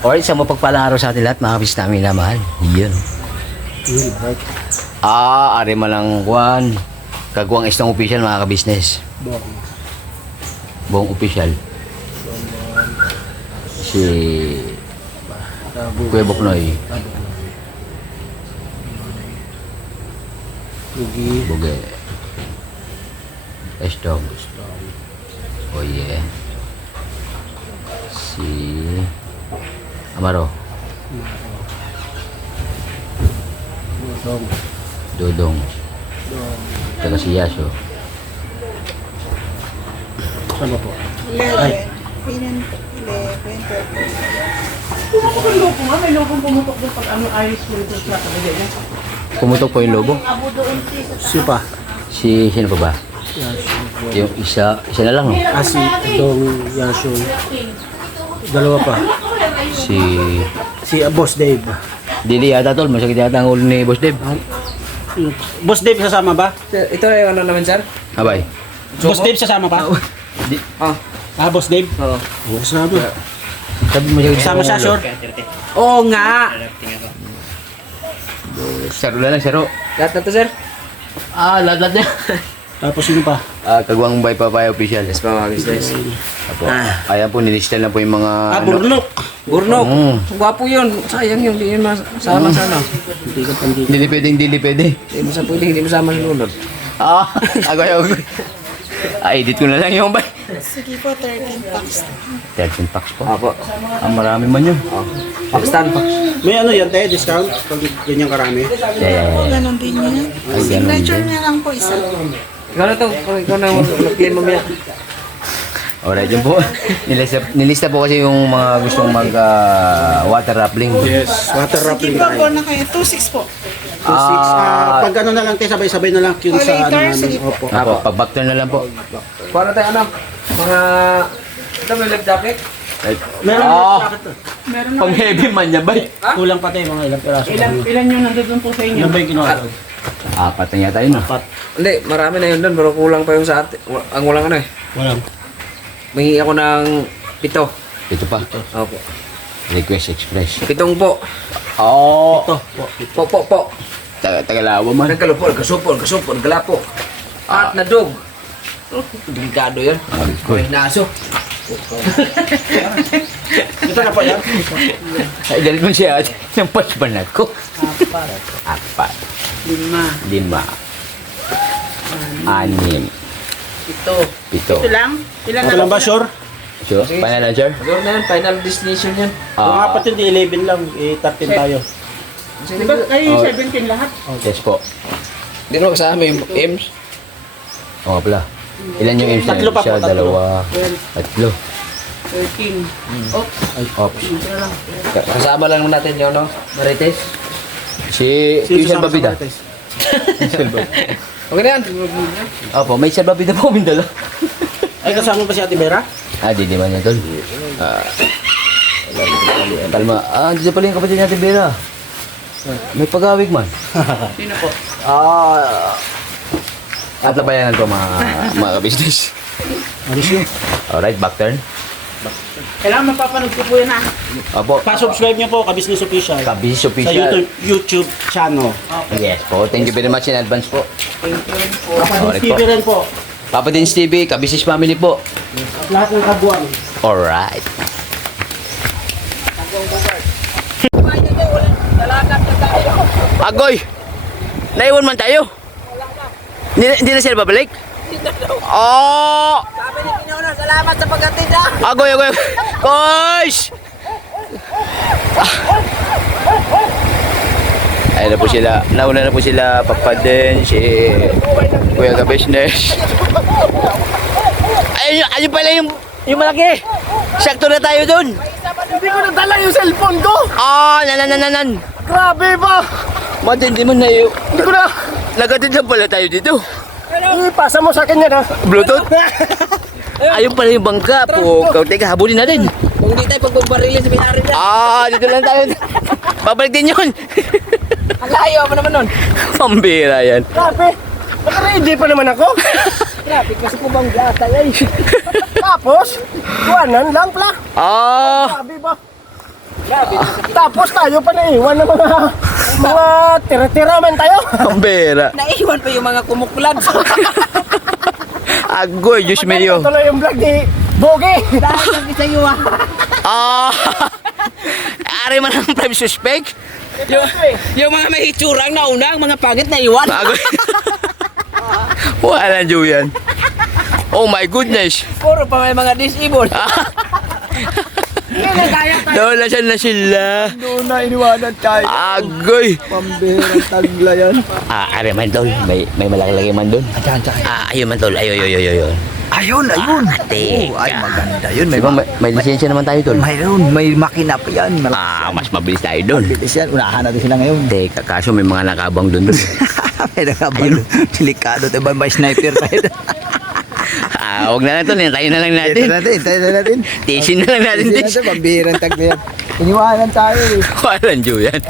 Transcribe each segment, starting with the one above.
Alright, sa mapagpalang araw sa atin lahat, mga kabis namin na mahal. Yan. Ari malang kuwan. Kagwang istong official, mga kabisnes. Buong official. Si Kuya Buknoy. Buge. Estong. Oh yeah. Si Amaro. Dodong. Taga si Yaso. Sama po. 11. 11. May lobo nga, may lobong pumutok doon pag ano ayos mo ito sa kabila niya. Pumutok po yung lobo. Sipa. Sino pa ba? Yung isa na lang, no? Si Dong Yasho. Dalawa pa. Si Boss Dave. Dili yata tol, masakit yata ang ulo ni Boss Dave. Boss Dave sasama ba? Ito yung ano naman, sir? Abay. Boss Dave sasama pa? Boss Dave? Oo. Sasama. Sabi mo Sasama siya, sure? Oo nga! Saro lang, saro. Lahat na to, sir? Lahat niya. Tapos sino pa? Kagwang by Papaya official. Yes, mga business. Apo. Ayan po, nilista na po yung mga... Burnok. Burnok. Gwapo yun. Sayang yun. Hindi yun masama sana. Hindi ka pandi. Dili pwede. Hindi mo sa pwede. Hindi mo sama sa lunod. Agoy. Edit ko na lang yung bay. Sige po, 13 packs. 13 packs po. Apo. Marami man yun. Pakistan. May ano yan tayo, discount? Pag ganyan karami? Po, ganun din yan. Signature niya lang po isa. Ikaw na to. Ikaw na mag-clean mo miya. Alright, yun po. Nilista po kasi yung mga gustong mag water rappling. Yes, water Sige rappling po, tayo. po na kayo. 2.6 po. 2.6. Pag ano na lang tayo, sabay-sabay na lang yun sa ano Later, namin. sige po. Opo. Apo, pag-backturn na lang po. Kuha na tayo ano? Mga... Ito may life jacket? Meron Meron na. Pang heavy man niya, bay. kulang pa tayo mga ilang piraso. Ilan yung nandun po sa inyo? Ilan ba yung kinuha doon? Apat na yata yun, no? Hindi, marami na yun doon. Pero kulang pa yung sa atin. Ang kulang ano eh. Walang. Mangingi ako ng 7. Ito pa. Opo. Request Express. 7 po. Oo. Ito. Po. Tagalawa man. Nagkalupol, kasupol, galapo. At nadog. Delikado yan. Uy. May naso. Ito na po yan. Ay, galit mo siya. Yung pasbanat ko. Apat. 5. 5. 6. Ito. 7. Ito lang? Ilan Ito na lang ba, sure? Sure? Final answer? Siguro na yan, final destination yan. Kung apat yun, di 11 lang. 13 tayo. Di ba kayo 17 lahat? Yes po. Hindi naman kasama yung M's. Oo nga pala. Ilan yung MC? Tatlo pa po, Isa, tatlo. dalawa, 12, tatlo. 13. Oh, Ops. ito lang. Kasama lang naman natin yung ano, Marites. Si Isel Babida. Okay na yan. Opo, may Isel Babida po dala. Ay, kasama ba si Ate Vera? Di man yan, tol. Kalma. Dito pala yung kapatid natin, Bera. May pagawig man. Sino po? At labayanan po mga ka-business. Alright, back turn. Kailangan mapapanood ko po yan ha. Opo, Pa-subscribe niyo po, Ka-Business Official. Kabis Sa official. YouTube channel. Yes po, thank you very much in advance po. Thank you po. Alright Papa Dins po. TV rin po. Papa Dins TV, Kabisnes Family po. Lahat ng kabuang. Alright. Agoy! Naiwan man tayo? Hindi na sila babalik? Oh! Sabi ni Pinono, salamat sa pagkatid ha. Agoy! Kosh! Ayun na po sila. Nauna na po sila. Papadin, si Kuya Ka-Business. Ayun pala yung malaki. Sakto na tayo dun. Hindi ko nadala yung cellphone ko. Nan. Grabe ba? Matindi mo na yun. Hindi ko na. Nagatid lang pala tayo dito. Ipasa mo sa akin yan ha. Bluetooth? Ayun pala yung bangka po. Teka, habulin natin. Kung di tayo pagbabarilin sa binari na. Dito lang tayo. Babalik din yun. Ang layo mo naman nun. Pambira yan. Grabe. Naka-ready pa naman ako. Grabe, kasi po bang gata yan. Tapos, kuwanan lang pala. Ah, Grabe ba? Tapos tayo pa naiwan ng mga tira-tira man tayo. Pambera. Naiwan pa yung mga kumuklad. Agoy, Diyos mayo. Tuloy yung vlog ni Bogi. Dahil lang isa iyo Ah! Ari man ang prime suspect. yung mga may itsurang nauna, ang mga pangit na iwan. Agoy. Wala Diyo yan. Oh my goodness. Puro pa may mga disabled. Doon na sila. Doon na iniwanan tayo. Agoy. Pambirang tagla yan. Ari man tol. May malaki-laki man doon. Ayun man tol. Ayun. Ayun. Teka. Ay, maganda yun. May, Diba, may lisensya naman tayo tol. mayroon, may makina pa yan. Mas mabilis tayo doon. Mabilis yan. Unahan natin sila ngayon. Teka, kaso may mga nakabang doon. May nakabalo. Delikado. Diba may sniper tayo? Huwag na lang tol. Tayo na lang natin. Tayo natin. Tisin na lang natin. Hindi natin, pambihirang tagla yan. Iniwanan tayo eh. Walang Diyo yan.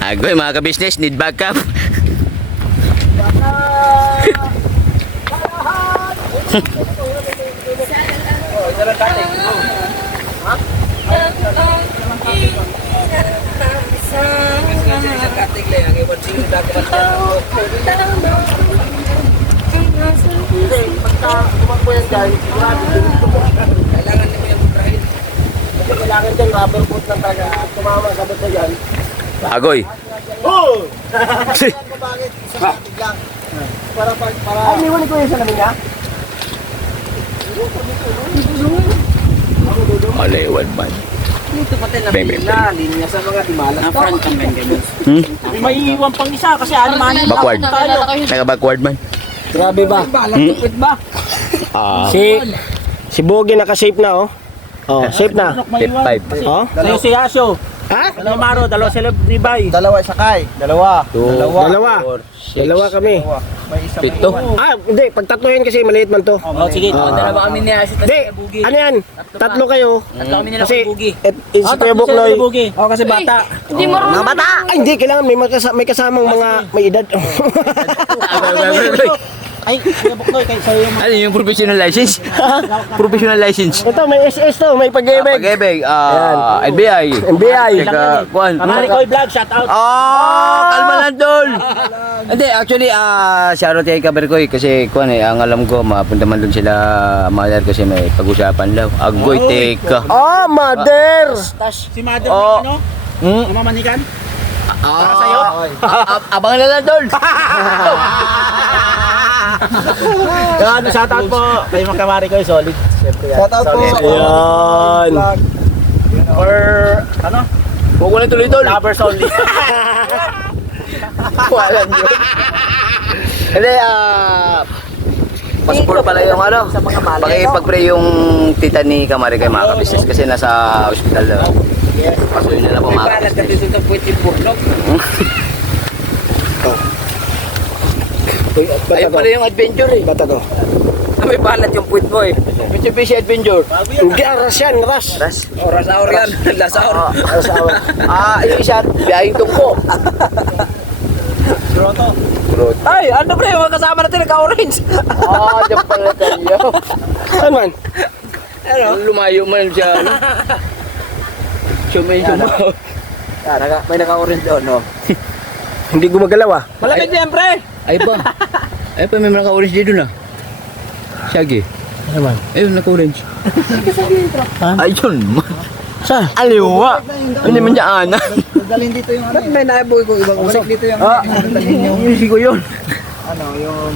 Agoy, mga ka-business, need backup. Kailangan dyan, rubber boot lang talaga. Tumama, sabot na dyan. Agoy. Ay, niwan ko yung salamin niya. Alewan man. Dito pati na Beng. linya sa mga timala. Ang front ang ganyan. May iwan pang isa kasi animan. Backward. Naka-backward man. Grabe ba? Balak ba? Si Bogi naka-safe na oh. Oh, safe na. Tip 5. Oh. Tayo si Asyo. Ha? Dalawa Maro, dalawa sila Ribay. Dalawa sakay. Dalawa. Dalawa kami. Pito. Ah, hindi. Pagtatlohin kasi maliit man to. Oh, sige. Dalawa kami ni Asit at Hindi. Bugi. Ano yan? Tatlo kayo. Tatlo kami nila Kasi, kay Bugi. si Kuya Buknoy. Bugi. Oh, kasi bata. Mga bata. Ay, hindi. Kailangan may kasamang mga may edad. Ay, Kuya Buknoy, kay sa'yo yung Ano yung professional license? Professional license. Ito, may SS to. May pag-ibig. Pag-ibig. NBI. NBI. Teka, kuhan. Kamari Koy Vlog, shout out. Kalma lang tol. Hindi, actually, shoutout kay Kaberkoy kasi kuhan ang alam ko, mapunta man doon sila mother kasi may pag-usapan daw. Agoy, teka. Ah, mother. Si Mother Oh. ng ano? Mamamanikan? Abangan na lang tol. Yan, shout out po. Kayo mga kamari Koy, solid. Siyempre yan. Shout out po. Ayan. Or, ano? Huwag ko na tuloy tol. Lovers only. Walang yun. Hindi, passport pala yung ano. Pag-pray yung tita ni Kamari kay mga business kasi nasa hospital daw. Pasuyin nila po mga Balat ka dito sa puwit yung burlog. Ayun pala yung adventure eh. Bata ko. May balat yung puwit mo eh. Mitsubishi Adventure. Hindi, ras yan, ras. Oras hour yan. Last hour. Yung isa, biyahing tungko. Ay, ano pre? Yung mga kasama natin nagka-orange. Diyan pala tayo. Saan man? Lumayo man siya. Sumayo. May naka-orange doon, no? Hindi gumagalaw ah. Malamig siyempre. Ay ba? Ay pa, may mga orange dito na. Shaggy. Ano man? Ayun, naka-orange. Ayun man. Saan? Aliwa. Hindi man niya ana. Dalhin dito yung ano. May naiboy ko ibang Balik dito yung dalhin yung Music ko yun. ano, yung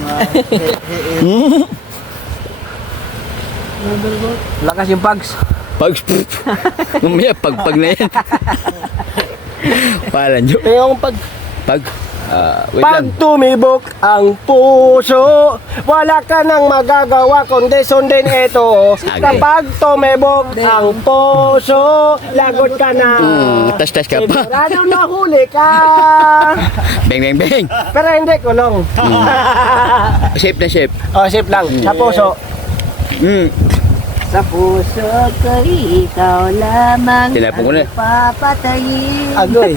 lakas yung pags. Pag... Mamaya, pag na yan. Palan nyo. Yung pag Wait lang. tumibok ang puso, wala ka nang magagawa kundi sundin ito. Kapag tumibok ang puso, lagot ka na. Tas-tas ka pa. Sigurado na huli ka. Beng, beng, beng. Pero hindi kulong. Shape na shape. Oh, safe lang. Sa puso. Sa puso ko ikaw lamang Tinapon ko na. papatayin. Agoy.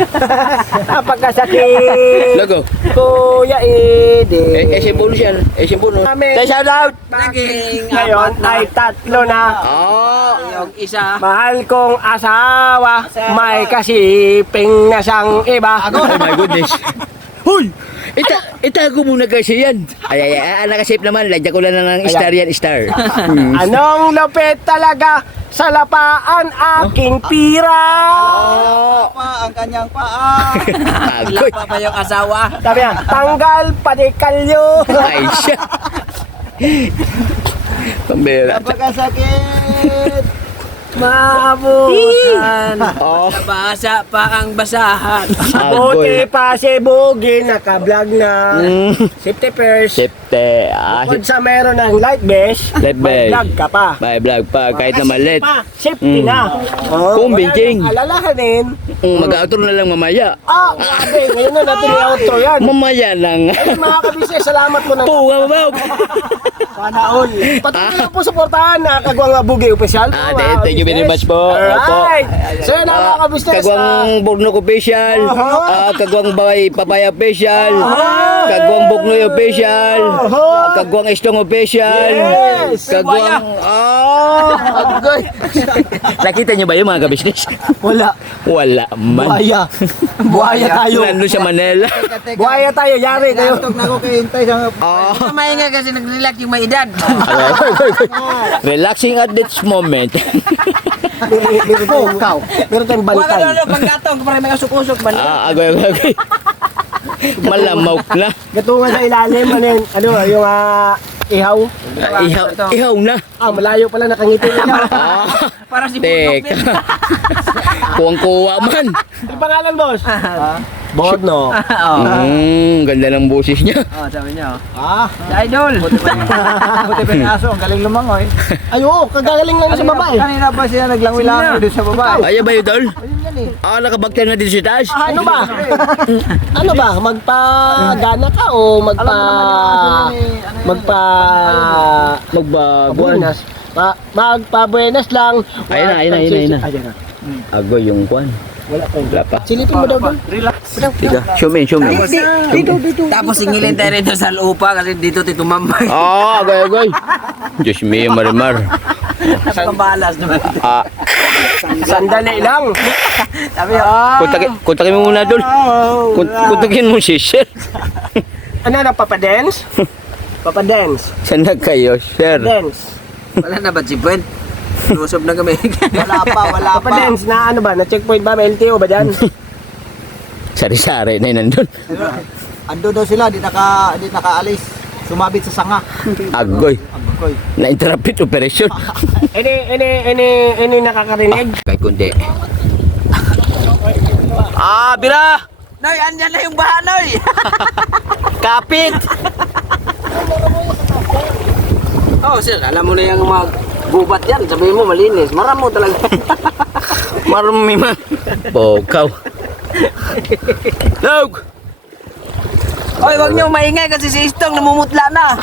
Napakasakit. Lago. Kuya Edi. Simbolo siya. Simbolo. Namin. Say shout out. Ngayon ay 3 na. Oh. Yung isa. Mahal kong asawa, may kasiping na siyang iba. Oh my goodness. Hoy! Itago muna kasi yan. Ay, nakasip naman. Lagyan ko lang ng star yan, star. Anong lupit talaga sa lapaan aking pira. Pa ang kanyang paa. Agoy. Pa pa yung asawa. Sabi niya, tanggal padikalyo. Ay, siya. Pambira. Napakasakit. Maabutan. Oh. Basa pa ang basahan. Buti Agoy. pa si Bugin, nakablog na. Safety first. Sipte. Kung sa meron ng light besh, Light may besh. vlog ka pa. May vlog pa. Kahit na malit. Pa, safety na. Kung wala binjing. nang alalahanin. Mag-outro na lang mamaya. Grabe, ngayon na natin i-outro yan. Mamaya lang. Ay, mga kabisnes, salamat po ng Puga ba? sana all. Patuloy na po suportahan na Kagwang Bugi Official. Thank you very much po. Alright. So yun na mga kabisnes. Kagwang Bornok Official. Kagwang Papaya Official. Kagwang Buknoy Official. Kagwang Estong Official. Yes. Kagwang... Agoy. Nakita niyo ba yung mga kabisnes? Wala. Wala man. Buhaya. Buhaya tayo. Nandun sa Manila. Buhaya tayo. Yari kayo. Tok na ako kay Hintay sa Maingay kasi nag-relax yung may edad. Relaxing at this moment. Meron tayong Huwag ka bantay. na panggatong para may usok-usok man. Agoy. Malamaw na. Gatungan sa ilalim. Ano yung ihaw. Ihaw na. Malayo pala nakangiti niya. Para si Teka. Kuwang-kuwa man. Ano pangalan, boss? Bod, no? Ganda ng boses niya. Sabi niya. Si Idol. Buti pa yung aso, ang galing lumangoy. Ay, oo, kagagaling lang sa babae. Kanina pa siya naglangoy-langoy doon sa babae. Ay, ba yun, Dol? Nakabakter na din si Tash. Ano ba? Ano ba? Magpa-gana ka o Magbaguan. Magpa-buenas lang. Ayun na. Agoy yung kwan. Wala pa. Silipin mo daw doon. Tiga. Shumin. Tapos singilin tayo rito sa lupa kasi dito tayo tumambay. Agoy. Diyos me, marimar. Nakabalas naman. Sandali lang. Sabi Kontakin mo muna, Dol. Kontakin mo si Sir. Ano na, papadance? Papadance. Saan na kayo, Sir? Dance. wala na ba si Pwent? Lusob na kami. Wala pa. Papadance na ano ba? Na checkpoint ba? May LTO ba dyan? Sari-sari na yun nandun. Ando daw sila, di nakaalis. Sumabit sa sanga. Agoy. Agoy. Na-interrupt operation. Any nakakarinig? Kahit kundi. Bira! Noy, andyan na yung baha, Noy! Kapit! Sir, alam mo na yung mga gubat yan. Sabihin mo, malinis. Maramo talaga. Marami man. Bokaw. Log! Oy, wag niyo maingay kasi si Istong namumutla na.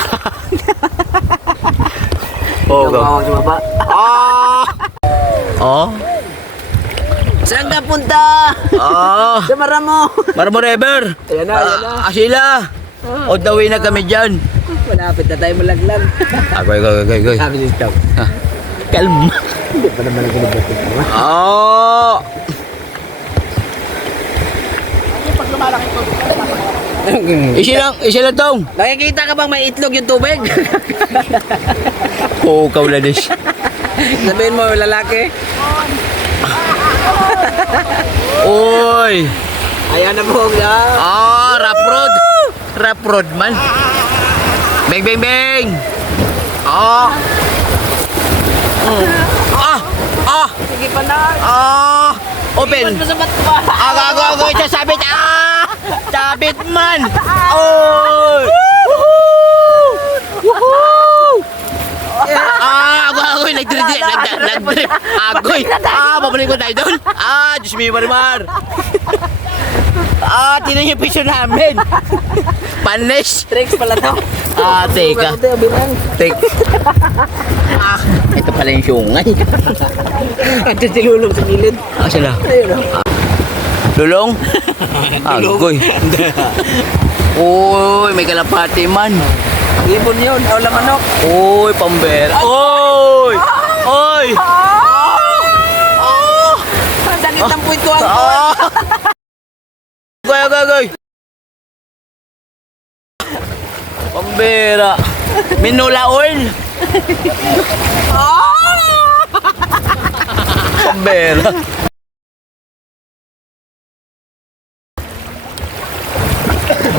Bokaw. Tawag sa baba. Saan ka punta? Sa Maramo. Maramo River. Ayan na. Asila. On the way na kami dyan. Malapit na tayo malaglag. Agoy. Sabi si Istong. Kalma. Hindi pa naman nagulubot. Isi lang tong. Nakikita ka bang may itlog yung tubig? Bokaw na dis. Sabihin mo, lalaki. Uy. Ayan na po. Rap road man. Bang. Sige pa na. Open. Iwan mo sa bato ba? Ako, sabit. Sabit man. Oy. Ako, nag-drip. Agoy. Babalik ko tayo doon. Diyos me, marimar. Tinan yung piso namin. Panis. Tricks pala to. Teka. Tek. Ito pala yung sungay. Ito si Lulong sa gilid. Sila? Ayun o. Lulong? Agoy. Uy, may kalapati man. Ibon yun. Aula manok. Uy, pambera. Uy! Uy! Ang sakit ng puwit ko. Goy, goy, goy! Pambera. Minula oil. Pambera.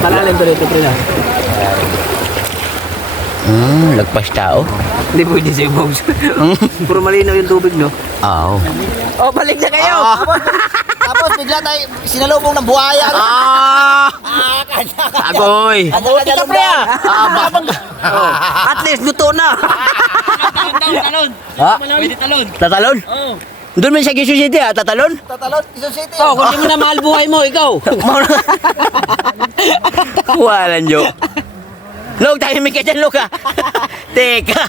Malalim to dito, pre. Lagpas tao. Hindi pwede sa'yo, Bogs. Puro malinaw yung tubig, no? Oo. Oh, balik na kayo! Tapos bigla tayo sinalubong ng buhaya. Agoy. Buti ka pre ah. At least, luto na! Ha? Tatalon? Oo. Doon man sa Quezon City ha, tatalon? Tatalon, Quezon City. Oh, kung di mo na mahal buhay mo, ikaw! Walang joke. Log, tayo may ka dyan, Log ha. Teka.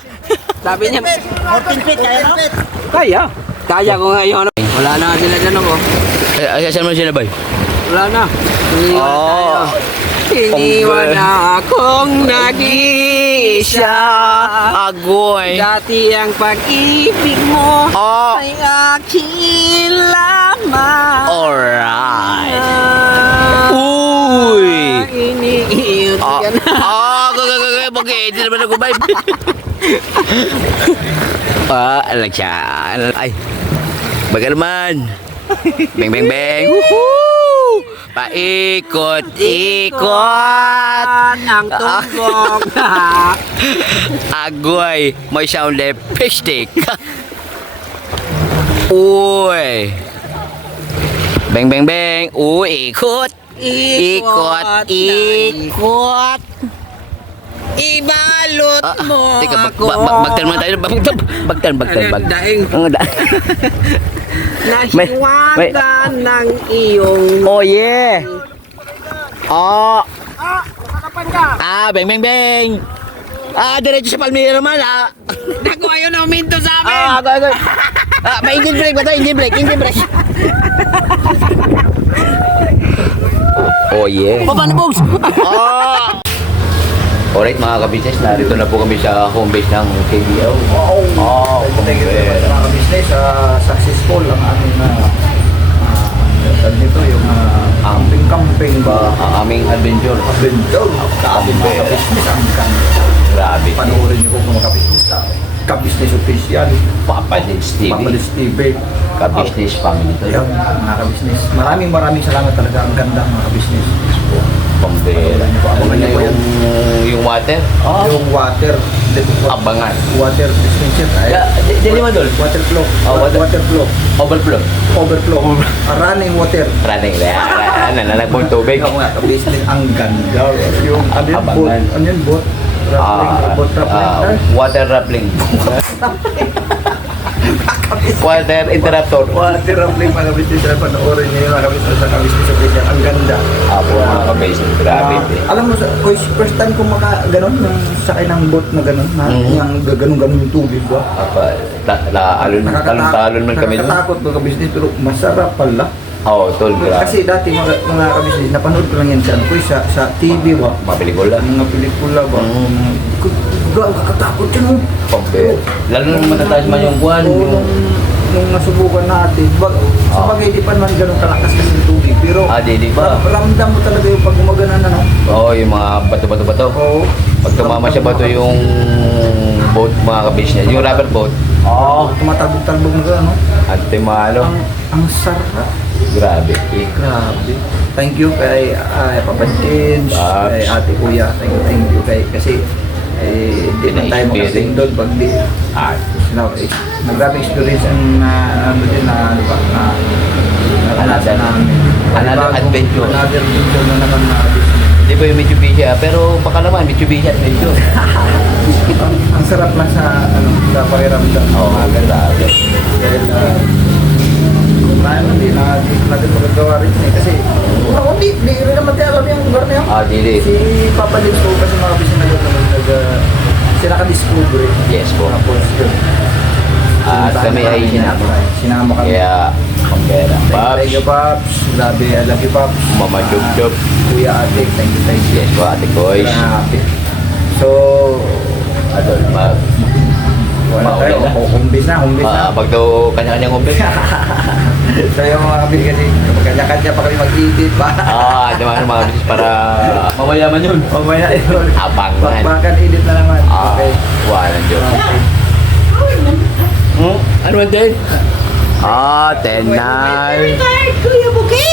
Sabi niya, 14 feet, kaya no? kaya. Kaya ko ngayon. Wala na sila dyan ako. Saan mo sila, bay? Wala na. Iniwan tayo. Iniwan na akong nag-iisa. Agoy. Dati ang pag-ibig mo ay aking lamang. Alright. Uy. Iniiyot ka na. Gagagagay, hindi naman ako, bay. Alag siya. Ay. Bagal man. Bang, bang, bang. Woohoo! Paikot-ikot. Ang tumbok na. Agoy, may sound like pistik. Uy. Bang, bang, bang. Uy, ikot. Ikot, ikot. Ibalot mo Teka, ako. bagtan mo tayo. Bagtan. Ang daing. Ang daing. Nasiwagan ng iyong Oh, yeah. Oh. Bang, bang, bang. Diretso sa Palmira man, Naku, ayaw na uminto sa amin. Agoy. May engine brake ba ito? Engine brake. Oh, yeah. Paano, Bogs? Alright mga kabisnes, narito na po kami sa home base ng KBO. Thank you very much mga ka-business. Successful ang aming dito yung camping ba? Ang aming adventure. Adventure. Grabe mga ka-business. Ang ganda. Grabe. Panoorin niyo po mga ka-business sa ka-business official. Papa Dins TV. Papalis TV. Ka-business family to. Ayan, mga ka-business. Maraming salamat talaga. Ang ganda mga ka-business. Pambera. Ano na yung water? Yung water. Abangan. Water dispenser. Dili mo doon? Water flow. Water flow. Overflow. Overflow. Running water. Running. Nananagpong tubig. Ikaw nga, ka-business. Ang ganda. Yung ano yung boat? Abangan. Ano yung boat? Boat rappling. Water rappling. Water interruptor. Water rappling mga ka-business. Panoorin niyo yung mga ka-business sa ka-business official. Ang ganda. Apo mga kabisnes. Grabe. Alam mo, first time ko ganon, yung sakay ng boat na ganon, yung ganon-ganon yung tubig ba? Talon man kami doon. Nakakatakot ko ka-business, pero masarap pala. Oo, tol. Grabe. Kasi dati mga ka-business, napanood ko lang yan sa TV ba? Mga pelikula. Mga pelikula ba? Kakatakot yun. Pambera. Lalo nung matataas man yung buwan. Nung nasubukan natin, sa bagay di pa naman ganun kalakas kasi yung tubig. Pero di ba? ramdam mo talaga yung pag gumagana na, no? Oo, yung mga bato-bato. Oo. Pag tumama sa bato yung boat, mga kabisnes, yung rubber boat. Tumatalbog-talbog na gano'n, no? Antimalo. Ang sarap. Grabe. Grabe. Thank you kay Papa James, kay Ate Kuya. Thank you kay kasi di man tayo makasing doon pag di nag-grabe experience ang ano din na ano ba na naranasan namin. Another adventure. Another adventure na naman na Di ba yung Mitsubishi pero baka naman Mitsubishi adventure. ang sarap lang sa ano sa pakiramdam. Oo, grabe. Dahil hindi natin magagawa rin eh. Kasi, hindi rin naman tayo alam yung lugar na yun. Dili. Si Papa Lips po kasi mga business na yun sila ka-discover eh. Yes po. Tapos yun. At kami ay Sinama kami. kaya pambera. Thank you, Pops, Pops. Grabe, I love you, Pops. Mama Jub. Kuya Ate, thank you. Yes po, Ate Boys. Grabe. So, Adol, wala Mauna tayo. na. Kumbis na. pag daw kanya-kanyang kumpit. So yung mga kapit kasi kapag kanya-kanya pa kami mag-edit pa. Ito mga business para mamayaman yun. Mamaya yun. Abang man. Bakbakan edit na naman. Okay. Walang Diyos. Okay. Ano ba din? Tenay. Card, Kuya Buki!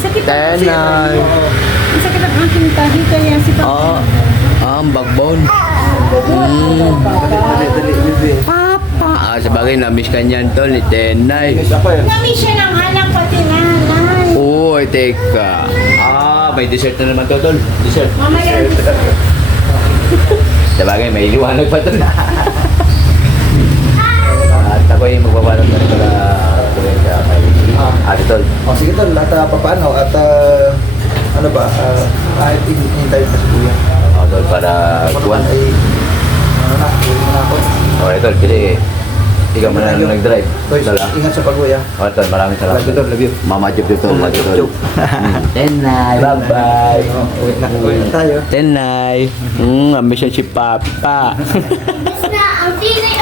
Sakit Tenay. Sakit ang aking tahi kaya si Papa. Ang backbone. Dali, bibig. Sabagay, na-miss ka niyan tol ni Tenay. Ako yun. Nami siya ng anak pati nanay. Uy, teka. May dessert na naman to tol. Dessert. Mamaya, Sabagay, may liwanag pa tol. At ako yung magbabalot na rin pala kay Ate tol. O sige tol, at paano? At ano ba? Kahit in-interview pa si Kuya. Tol, para kuwan. Ay, ano na, uwi mo na ako. Okay tol, kasi ikaw mo na nag-drive. Toy, Tol, ingat sa pag-uwi ah. Okay tol, maraming salamat. Love you tol, love you. Mama Jub dito, Mama Jub. Tenay, bye-bye. Uwi na tayo. Tenay. Ambition si Papa.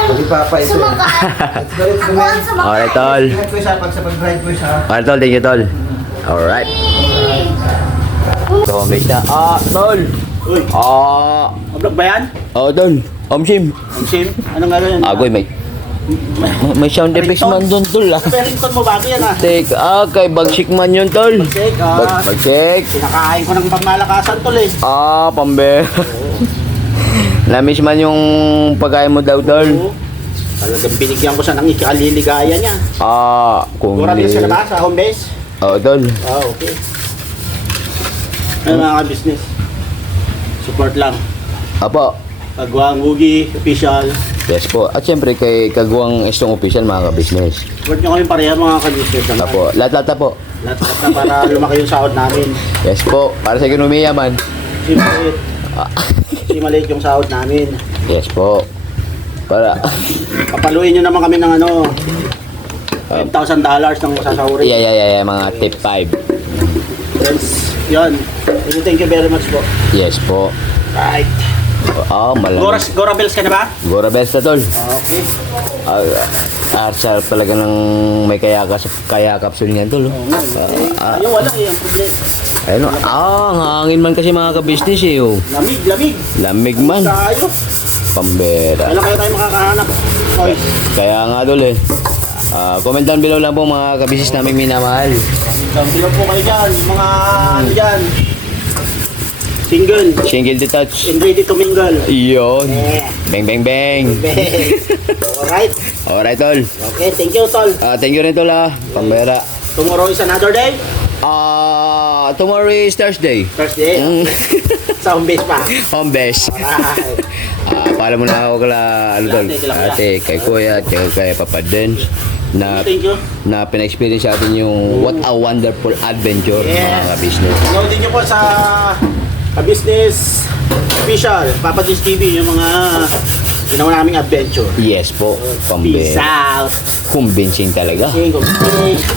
Pati Papa ito. Let's go, let's go. Okay tol. Ingat ko sa pag-drive ko sa... Okay tol, thank you tol. Alright. So, may na. Tol. Uy, vlog ba yan? Tol. Sim. Sim, anong gagawin? Agoy, may sound effects man doon tol Perington mo bago yan ah. Kay Bagsik man yun tol. Check, Bagsik. pinakain ko ng pagmalakasan tol eh. Pambe. Namiss man yung pagkain mo daw tol. Oo. Talagang binigyan ko siya ng ikaliligaya niya. Kung Mura din siya na ba sa home base? Tol. Okay. Ano mga ka-business? Support lang. Apo. Pagwang Wugi, official. Yes po. At syempre kay Kagwang Estong Official mga ka-business. Support nyo kami pareha mga ka-business naman. Apo. Lahat po. Lahat na para lumaki yung sahod namin. Yes po. Para sa ekonomiya man. Si maliit yung sahod namin. Yes po. Para Papaluin nyo naman kami ng ano, $5,000 ng sasahurin. yeah, mga tip 5. Friends, yun. Thank you very much po. Yes po. Right. Malamig. Gora Bells ka na ba? Gora best na tol. Okay. Sarap talaga ng may kaya kapsul niyan tol. Ayaw wala eh, ang problema. Ayun, ang hangin man kasi mga ka-business eh. Lamig. Lamig man. Tayo. Pambera. Kailan kaya tayo makakahanap? Hoy. Kaya nga tol eh. Comment down below lang po mga ka-business namin minamahal. Sino po kayo dyan? Yung mga ano dyan? Single. Single detach. And ready to mingle. Iyon. Yeah. Bang bang bang. Alright. Alright tol. Okay, thank you tol. Thank you rin tol Pambera. Tomorrow is another day. Tomorrow is Thursday. Thursday. Sa home base pa. Home base. Alright. Paalam mo na ako ano tol. Ate, kay Kuya, at kay Papa Dens na Thank you. pina-experience sa atin yung what a wonderful adventure Yeah. mga ka-business. Noodin nyo po sa business official, Papa Dins TV, yung mga ginawa naming adventure. Yes po, Peace pambera. out. Convincing talaga. Okay,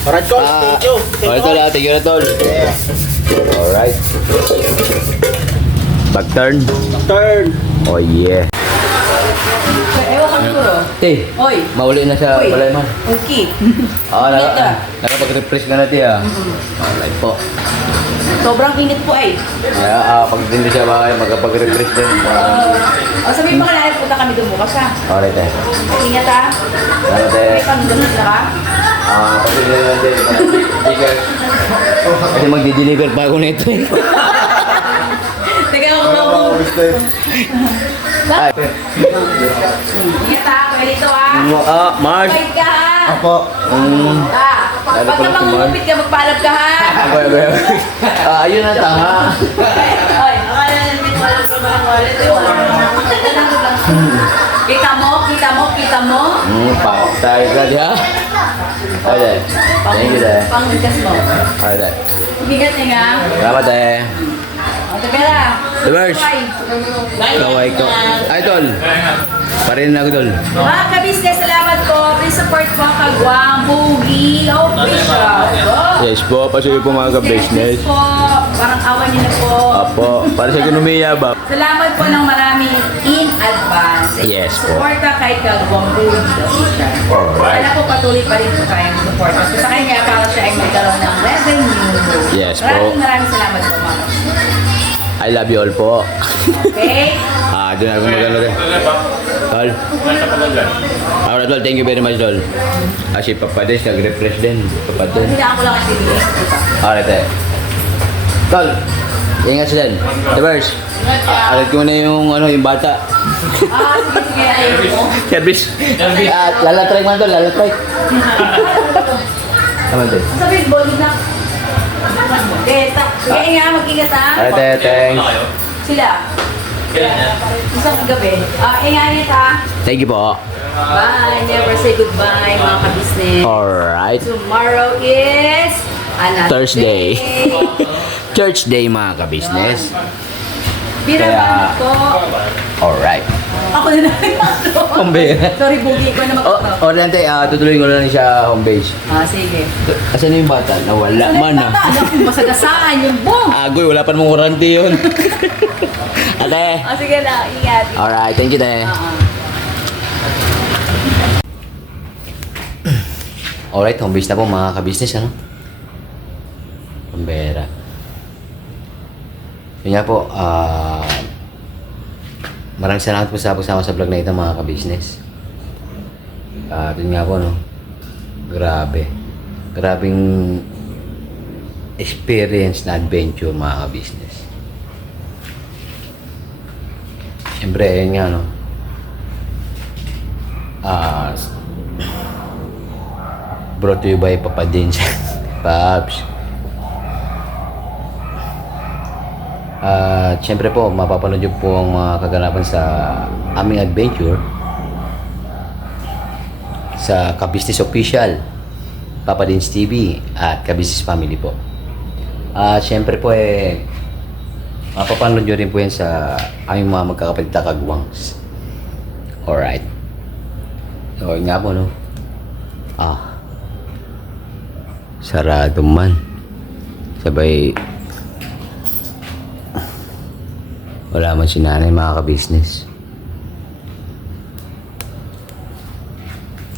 alright, Col. Thank you. Alright tol, thank you na tol. Yeah. Alright. Back turn. Turn. Oh yeah. Ewan kang puro. Oy. Mauli na sa Uy. balay man. Okay. Init ka. Nakapag-refresh ka na tiya. Alright po. Sobrang init po ay. Kaya pag hindi siya bakay, magkapag-refresh din. Sabihin mo kailangan punta kami doon bukas ha. Alright eh. Ingat ha. Alright eh. May pang-ganun na ka. Kasi nila natin, sticker. Kasi magdi-deliver pa ako nito eh. Teka ako lang mo. Ay. Ingat ha. Kaya dito ha. Mars. Bait ka ha. Apo. Pag na mangungupit ka, magpaalap ka ha. Ayun na tanga. Ay, akala namin wala ka mga wallet. Hmm. Kita mo? Patay ka diya. Okay. Thank you, te. Pangbigas mo. Okay, te. Bigat na nga. Salamat, te. O, taga na. Divers. Kaway ko. Ay, tol. Parin na ako, tol. Mga kabisnes, salamat po. Please support po ang Kagwang Boogie Official. Go! Yes po, pasuyo po mga ka-business. Yes po. Parang awan niyo na po. Apo, para sa ekonomiya ba? Salamat po ng marami in advance. Yes po. Suporta kay Kagwang Boogie Official. Alright. Sana po patuloy pa rin po tayong support. Kasi sa kanya, para siya ay magkaroon ng revenue. Yes po. Maraming salamat po, mga I love you all po. Okay? Doon ako magano rin. Tol. Alright, tol. Thank you very much, tol. Si Papa Des, nag-refresh din. Papa Des. Hindi ko lang kasi bigay. Alright, eh. Tol. Ingat sila. Divers. Alat ko na yung, yung bata. Sige, sige. Ayaw mo. Service. Lalatry man, tol. Lalatry. Tama, tol. Sabi, bolid na. Okay, sige nga, mag-ingat ha. Alright, eh. Thanks. Sila. Isang gabi. Ingat ha. Thank you po. Bye. Never say goodbye, mga kabisnes. Alright. Tomorrow is another Thursday. day. Church day, mga ka-business. Bira Kaya- ba ko? Alright. Ako na lang. Home base. Sorry, bugi ko na mag-pro. Oriente, tutuloy ko lang siya home base. Sige. Asan na yung bata? Nawala man ah. Anak, masagasaan yung bong. Agoy, wala pa namang warranty yun. Ate. Sige na, ingat. Alright, thank you, te. Alright, home base na po mga ka-business, ano? Pambera. Yun nga po, maraming salamat po sa pagsama sa vlog na ito mga ka-business. Yun nga po, no? Grabe. Grabing experience na adventure mga ka-business. Siyempre, yun nga, no? Brought to you by Papa Dins. Paps. Siyempre po, mapapanood nyo po ang mga kaganapan sa aming adventure sa Ka-Business Official, Papa Dins TV at Ka-Business Family po. Siyempre po mapapanood nyo rin po yan sa aming mga magkakapatid na Kagwangs. Alright. So, yun nga po, no? Sarado man. Sabay, wala man si nanay mga ka-business.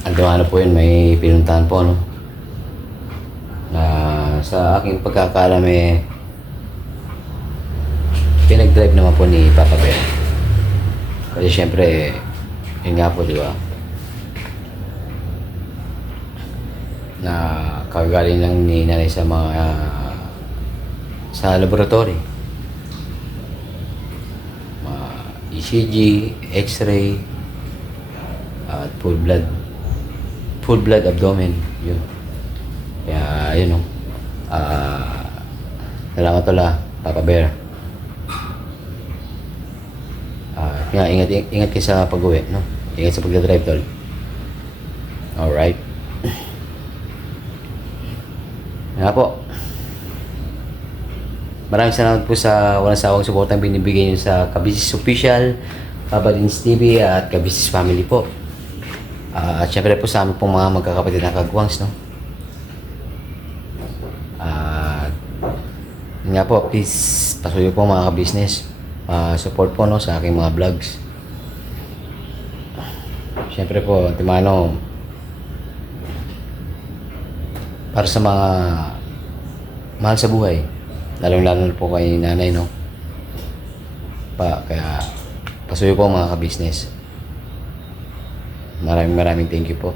Ano po yun, may pinuntahan po, no? Sa aking pagkakalam, pinag-drive naman po ni Papa Bear. Kasi syempre, yun nga po, di ba? Na kagaling lang ni nanay sa mga sa laboratory. ECG, X-ray, at full blood abdomen, yun. Kaya, yun, no. Salamat pala, Papa Bear. Kaya, ingat kayo sa pag-uwi, no? Ingat sa pagdadrive, tol. Alright. Nga po. Maraming salamat po sa walang sawang suportang binibigay niyo sa Ka-Business Official, Papa Dins TV at Ka-Business Family po. At syempre po sa amin pong mga magkakapatid na Kagwangs, no? Nga po, please pasuyo po mga ka-business. Support po, no, sa aking mga vlogs. Syempre po, timano, para sa mga mahal sa buhay, lalong-lalo po kay nanay, no? Kaya pasuyo po mga ka-business. Maraming thank you po.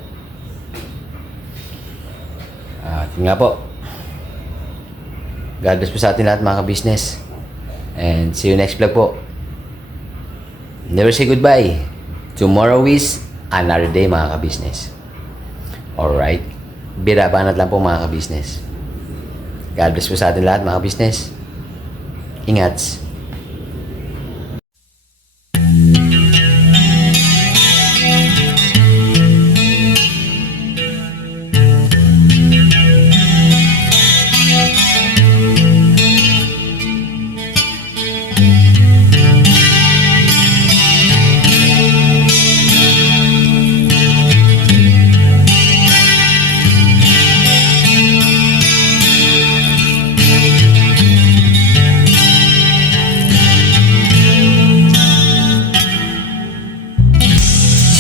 At yun nga po, God bless po sa atin lahat mga ka-business. And see you next vlog po. Never say goodbye. Tomorrow is another day mga ka-business. Alright. Bira-banat lang po mga ka-business. God bless po sa atin lahat mga ka-business. Ingat.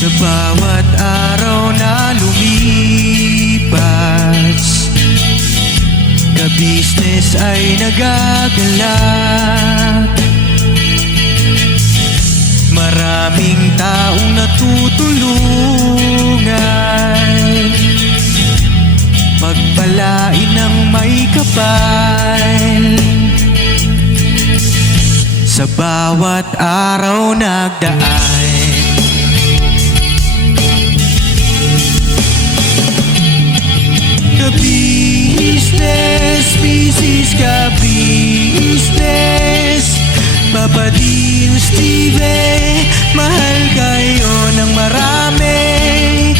Sa bawat araw na lumipas, ka-business ay nagagalak. Maraming taong natutulungan, pagpalain ng may kapal. Sa bawat araw nagdaan, ka-business, business, ka-business. Papa Dean, Steve, mahal kayo ng marami.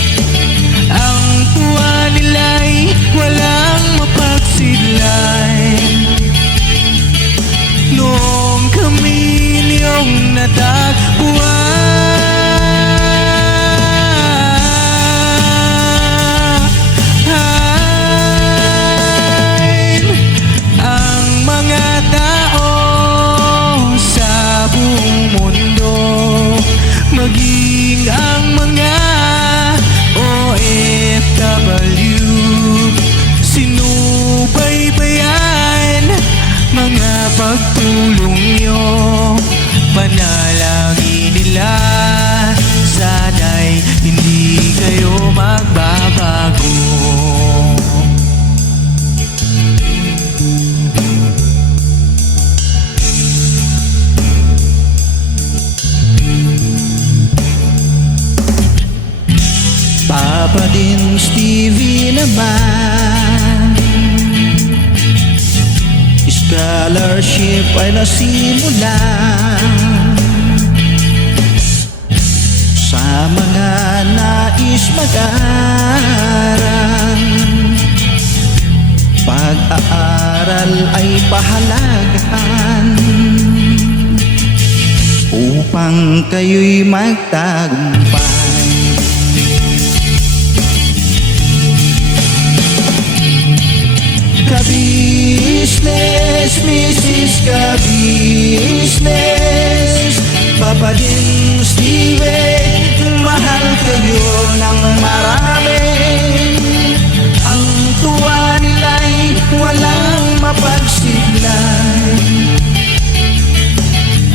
Ang tuwa nila'y walang mapagsidlay. Noong kami niyong natagpuan, ang mga tao sa buong mundo, maging ang mga OFW, sinubaybayan mga pagtulong nyo. Panalangin nila, sana'y hindi kayo magbabago. Papa Dean, Stevie naman, scholarship ay nasimulan. Sa mga nais mag-aral, pag-aaral ay pahalagahan upang kayo'y magtagumpay. Ka-business, Mrs. Ka-business, Papa Dean, Steve, mahal kayo ng marami. Ang tuwa nila'y walang mapagsiglay.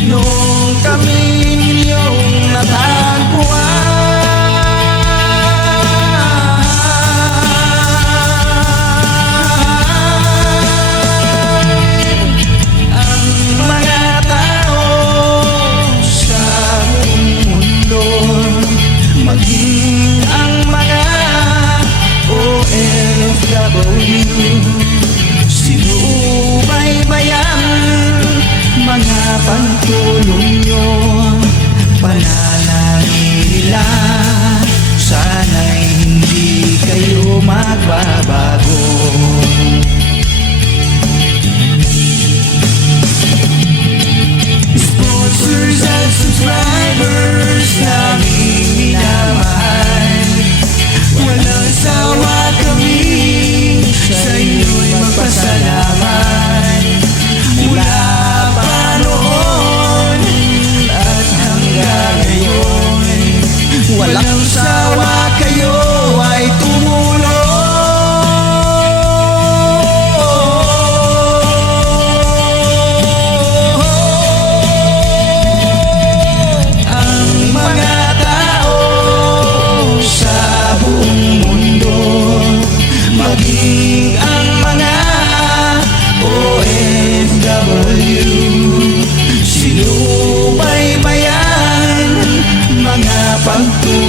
Noong kami ninyong natagpuan, maging ang mga OFW, sinubaybayan mga pagtulong nyo. Panalangin nila, sana'y hindi kayo magbabago. Sponsors and subscribers naming minamahal, walang sawa kami sa inyo'y magpasalamat. Mula pa noon at hanggang ngayon, walang sawa kayo ay tumulong. Maging ang mga OFW, sinubaybayan mga pagtulong.